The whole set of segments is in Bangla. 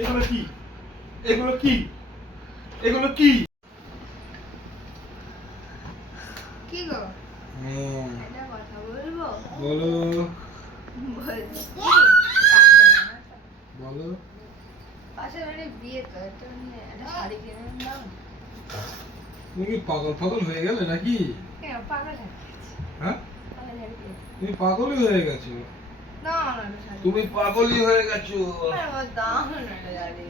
এগুলো কি? এগুলো কি? এগুলো কি? কি গো? হ্যাঁ একটা কথা বলবো? বলো। বলছি বলো। পাশের বাড়ির বিয়ে তো একটা একটা শাড়ি কিনে দাও। তুমি কি পাগল পাগল হয়ে গেলে নাকি? কেন পাগল হয়ে গেছে? হ্যাঁ পাগল হয়ে গেছে? তুমি পাগলই হয়ে গেছো। দাও না একটা শাড়ি। তুমি পাগলই হয়ে গেছো। আরে বাবা, দাও না একটা শাড়ি।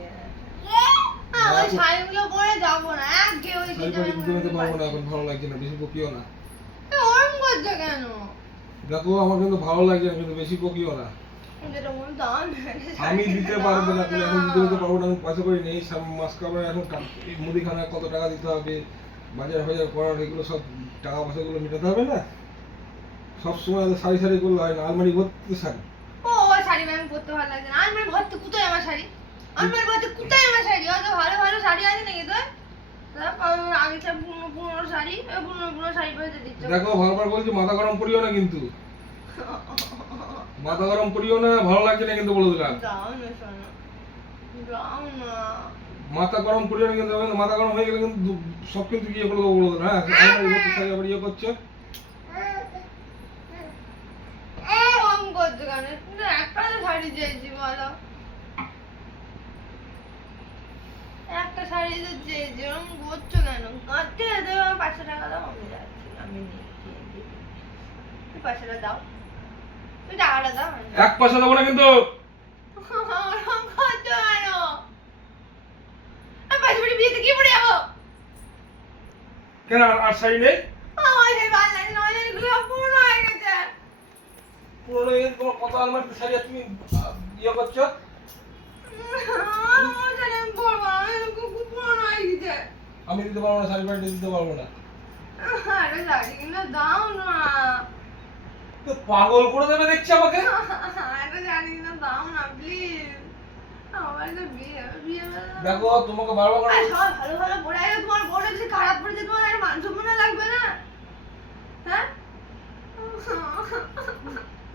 ওই শাড়িগুলো পরে যাবো না, একঘেয়ে ওই শাড়ি পাড়ি দিতে দিতে পারবো না, এখন ভালো লাগছে না, বেশি বকিও না। ওরম করছো কেন? দেখো আমার কিন্তু ভালো লাগছে না, কিন্তু বেশি বকিও না। যেটা মনে দাও না একটা শাড়ি আমি কিনে দিতে দাও পারবো না, তুমি এখন দিতে না। পারবো না, আমি পয়সা করে নেই। মাস কাবার এখন এই মুদিখানায় কত টাকা দিতে হবে, বাজার ফাজার করার, এগুলো সব টাকা পয়সাগুলো মেটাতে হবে না। সবসময় শাড়ি শাড়ি করলে হয় না, আলমারি ভর্তি শাড়ি। ও শাড়ি আমি পরতে ভালো লাগছে না। আলমারি ভর্তি কোথায় আমার শাড়ি? আলমারি ভর্তি কোথায় আমার শাড়ি? অত ভালো ভালো শাড়ি আছে নাকি তোর? আগে সব পুরনো পুরনো শাড়ি, পুরনো পুরনো শাড়ি পরে দিচ্ছ। দেখো বারবার বলছি মাথা গরম করিও না কিন্তু, মাথা গরম করিও না, ভালো লাগছে না কিন্তু বলে দিলাম। দাও না শোনো, দাও না। মাথা গরম করিও না কিন্তু, মাথা গরম হয়ে গেলে কিন্তু সব কিন্তু ইয়ে করে দেবো বলে দিলাম। হ্যাঁ আলমারি ভর্তি শাড়ি আবার ইয়ে করছে। কম করছো কেন? তুমি একটা তো শাড়ি চেয়েছি বলো। একটা শাড়ি তো চেয়েছি, ওরকম করছো কেন? কাঁদতে দেবে 500 টাকা দাও, আমি যাচ্ছি, আমি নিয়ে দিই। তুমি 500 টাকা দাও, তুমি টাকাটা দাও। এক পয়সা দেবো না কিন্তু। ওরকম করছো কেন? আমি পাশের বাড়ির বিয়েতে কি পরে যাবো? কেন আর শাড়ি নেই? আমার সেই ভালো লাগে না, আমার শাড়িগুলো সব পুরনো হয়ে গেছে। পুরোনো হয়ে গেছে, তোমার কত আলমারিতে শাড়ি আর তুমি ইয়ে করছো। আমার শাড়ি আমি পরবো না, আমার খুব খুব পুরনো হয়ে গেছে। আমি দিতে পারবো না, শাড়ি ফাড়ি দিতে পারবো না। আরে শাড়ি কিনে দাও না। তো পাগল করে দেবে দেখছি আমাকে। একটা শাড়ি কিনে দাও না প্লিজ। আমার একটা বিয়ে বিয়ে দেখো তোমাকে বারবার করে আর সব ভালো ভালো পরে আছে, তোমার বড় যদি খারাপ পড়েছে তোমার আর মান সম্মান লাগবে না? হ্যাঁ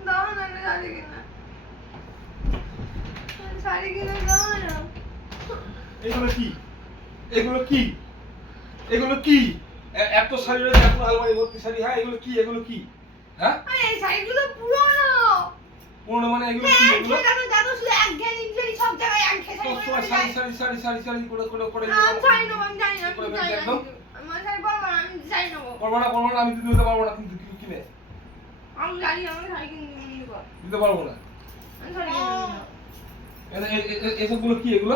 দাও না একটা শাড়ি কিনে, শাড়ি কিনে দাও না। এগুলো কি? এগুলো কি? এগুলো কি? এত শাড়ি রয়েছে, এত আলমারি ভর্তি শাড়ি। হ্যাঁ এগুলো কি? এগুলো কি? হ্যাঁ আরে এই শাড়িগুলো পুরনো। পুরোনো মানে এগুলো কি? এগুলো কেন জানো শুধু এক ঘেয়ে ইঞ্জুরি সব জায়গায় এক ঘেয়ে শাড়ি সবসময় পরে শাড়ি যায়। শাড়ি শাড়ি শাড়ি শাড়ি করে করে করে আমি শাড়ি নেবো, আমি জানি না, করে আমি জানি না, একদম আমার শাড়ি পরবো না, আমি শাড়ি নেবো। পারবো না, পারবো না, আমি দিতে পারবো না, কিন্তু কিনে আমি জানি আমি শাড়ি কিনে নিবো, দিতে পারবো না। আমি শাড়ি কিনে নিবো। এসবগুলো কি? এগুলো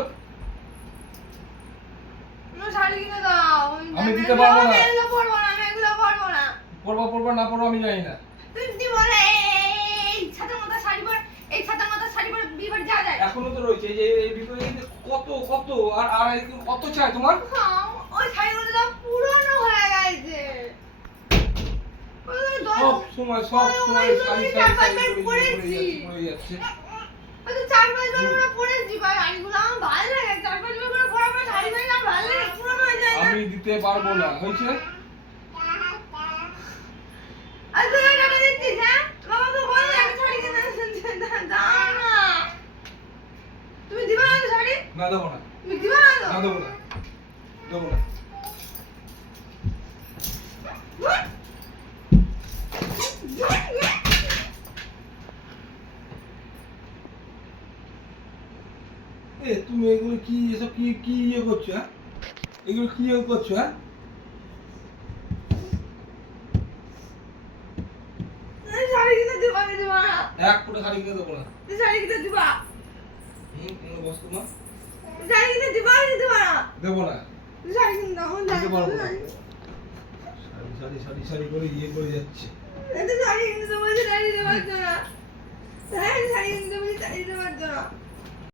আমার শাড়ি কিনে দাও। আমি দিতে পারবো না। আমি এগুলো পরবো না, আমি এগুলো পরবো না। পরবা পরবা না পরবা আমি জানি না। তুমি দিব না এই ছাতার মতো শাড়ি পরে, এই ছাতার মতো শাড়ি পরে বিয়ে বাড়ি যাওয়া যায়? এখনো তো রয়েছে এই যে এই ভিতরে এই যে কত কত আর আর কত চাই তোমার? হ্যাঁ, ওই শাড়িগুলো তো পুরনো হয়ে গেছে। ওগুলো সব সময় শাড়ি শাড়ি শাড়ি পরে যাচ্ছে। ওই তো 4-5 বার করে পরেছি ভাই, শাড়িগুলো আমার ভালো লাগে। 4-5 বার করে পরার পর শাড়ি ভাই আমার ভালো লাগে, পুরনো হয়ে যায় না? আমি দিতে পারবো না, হয়েছে? আর তুই টাকা দিচ্ছিস? হ্যাঁ বাবা তো বললে একটা শাড়ি কিনে দাও না। তুমি দিবা না তো শাড়ি? না দেবো না, তুমি দিবা না তো? না দেবো না, দেবো না। তুমি এগুলো কি, এসব কি কি ইয়ে করছো? হ্যাঁ এগুলো কি ইয়ে করছো? হ্যাঁ এই শাড়ি কিনে দিবা কি দিবা না? এক ফুটা শাড়ি কিনে দেবো না। এই শাড়ি কিনে দিবা? বস্তু না, এই শাড়ি কিনে দিবা কি দিবা না? দেবো না, এই শাড়ি কিনে দাও, দিতে পারবো না। শাড়ি শাড়ি শাড়ি শাড়ি করে ইয়ে করে যাচ্ছে। এই তো শাড়ি কিনে দেবো, শাড়ি দেওয়ার জন্য। হ্যাঁ শাড়ি কিনে দেবো, শাড়ি দেওয়ার জন্য।